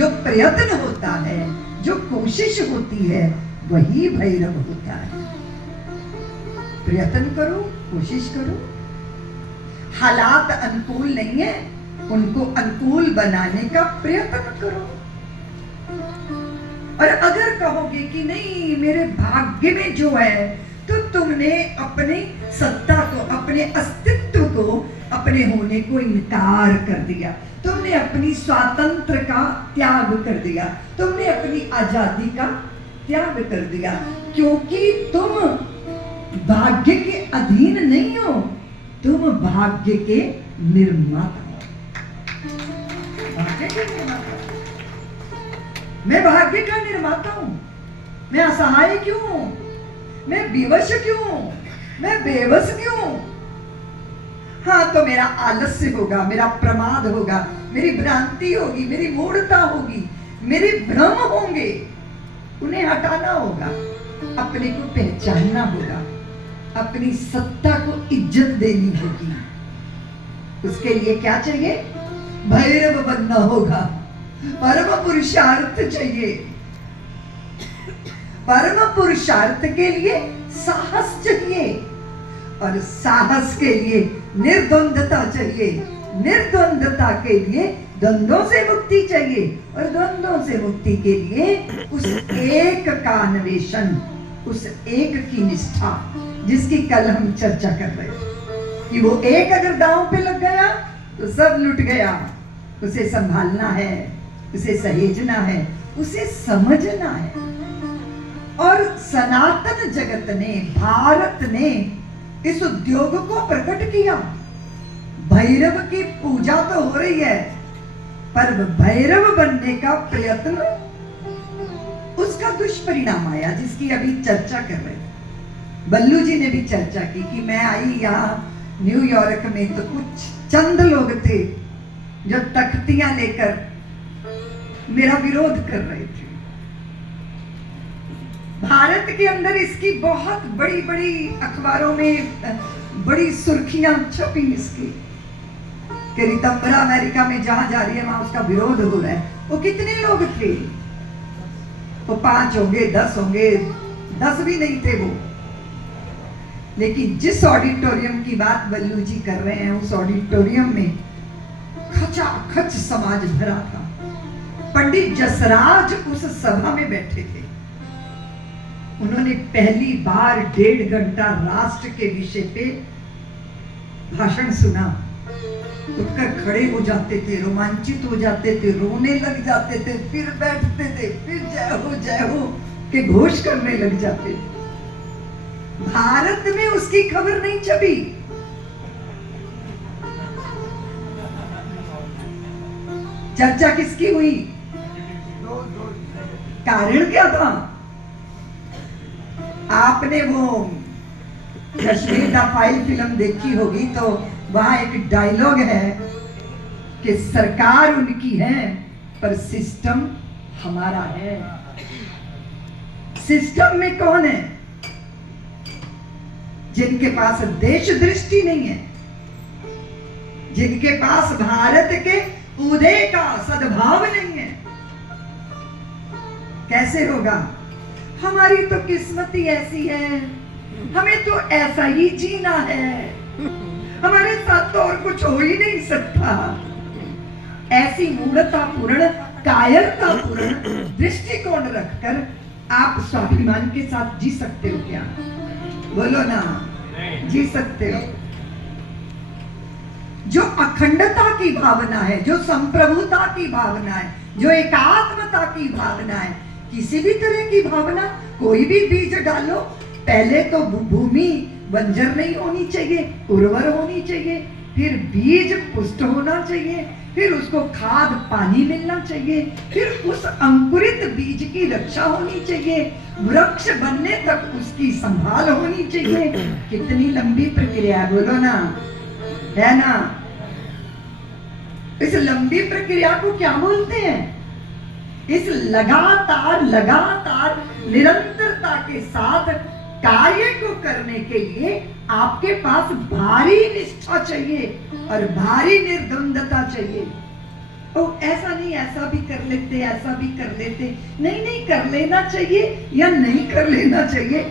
जो प्रयत्न होता है, जो कोशिश होती है, वही भैरव होता है। प्रयत्न करो, कोशिश करो। हालात अनुकूल नहीं है, उनको अनुकूल बनाने का प्रयत्न करो। और अगर कहोगे कि नहीं मेरे भाग्य में जो है, तो तुमने अपनी सत्ता को, अपने अस्तित्व को, अपने होने को इनकार कर दिया। तुमने अपनी स्वातंत्र का त्याग कर दिया, तुमने अपनी आजादी का त्याग कर दिया, क्योंकि तुम भाग्य के अधीन नहीं हो, तुम भाग्य के निर्माता हो। भाग्य के निर्माता। मैं भाग्य का निर्माता हूं। मैं असहाय क्यों हूं? मैं विवश क्यों हूं? मैं बेबस क्यों हूं? हाँ, तो मेरा आलस्य होगा, मेरा प्रमाद होगा, मेरी भ्रांति होगी, मेरी मूढ़ता होगी, मेरे भ्रम होंगे, उन्हें हटाना होगा, अपने को पहचानना होगा, अपनी सत्ता को इज्जत देनी होगी। उसके लिए क्या चाहिए? भैरव बनना होगा। परम पुरुषार्थ चाहिए। परम पुरुषार्थ के लिए साहस चाहिए, और साहस के लिए निर्द्वंद्वता चाहिए। निर्द्वंद्वता के लिए द्वंद्वों से मुक्ति चाहिए, और द्वंद्वों से मुक्ति के लिए उस एक का अन्वेषण, उस एक की निष्ठा, जिसकी कल हम चर्चा कर रहे थे कि वो एक अगर दांव पे लग गया तो सब लुट गया। उसे संभालना है, उसे सहेजना है, उसे समझना है। और सनातन जगत ने, भारत ने इस उद्योग को प्रकट किया। भैरव की पूजा तो हो रही है, पर भैरव बनने का प्रयत्न, उसका दुष्परिणाम आया, जिसकी अभी चर्चा कर रहे थे। बल्लू जी ने भी चर्चा की कि मैं आई यहाँ न्यूयॉर्क में तो कुछ चंद लोग थे जो तख्तियां लेकर मेरा विरोध कर रहे थे। भारत के अंदर इसकी बहुत बड़ी बड़ी अखबारों में बड़ी सुर्खियां छपी इसकी कि रितंबरा अमेरिका में जहां जा रही है वहां उसका विरोध हो रहा है। वो कितने लोग थे? वो 5 होंगे, 10 होंगे, 10 भी नहीं थे वो। लेकिन जिस ऑडिटोरियम की बात बल्लू जी कर रहे हैं, उस ऑडिटोरियम में खचाखच समाज भरा था। पंडित जसराज उस सभा में बैठे थे। उन्होंने पहली बार 1.5 घंटा राष्ट्र के विषय पे भाषण सुना। उठकर खड़े हो जाते थे, रोमांचित हो जाते थे, रोने लग जाते थे, फिर बैठते थे, फिर जय हो के घोष करने लग जाते थे। भारत में उसकी खबर नहीं छपी। चर्चा किसकी हुई? कारण क्या था? आपने वो कश्मीर द फाइल फिल्म देखी होगी, तो वहां एक डायलॉग है कि सरकार उनकी है पर सिस्टम हमारा है। सिस्टम में कौन है? जिनके पास देश दृष्टि नहीं है, जिनके पास भारत के उदय का सद्भाव नहीं है। कैसे होगा? हमारी तो किस्मत ही ऐसी है, हमें तो ऐसा ही जीना है, हमारे साथ तो और कुछ हो ही नहीं सकता। ऐसी मूढ़तापूर्ण, कायरतापूर्ण दृष्टिकोण रखकर आप स्वाभिमान के साथ जी सकते हो क्या? बोलो ना, जी सकते हो? जो अखंडता की भावना है, जो संप्रभुता की भावना है, जो एकात्मता की भावना है, किसी भी तरह की भावना, कोई भी बीज डालो, पहले तो भूमि बंजर नहीं होनी चाहिए, उर्वर होनी चाहिए, फिर बीज पुष्ट होना चाहिए, फिर उसको खाद पानी मिलना चाहिए, फिर उस अंकुरित बीज की रक्षा होनी चाहिए, वृक्ष बनने तक उसकी संभाल होनी चाहिए। कितनी लंबी प्रक्रिया है, बोलो ना, है ना? इस लंबी प्रक्रिया को क्या बोलते हैं? इस लगातार निरंतरता के साथ कार्य को करने के लिए आपके पास भारी निष्ठा चाहिए और भारी निर्द्वंद्वता चाहिए। ओ ऐसा नहीं, ऐसा भी कर लेते ऐसा भी कर लेते। नहीं नहीं, कर लेना चाहिए या नहीं कर लेना चाहिए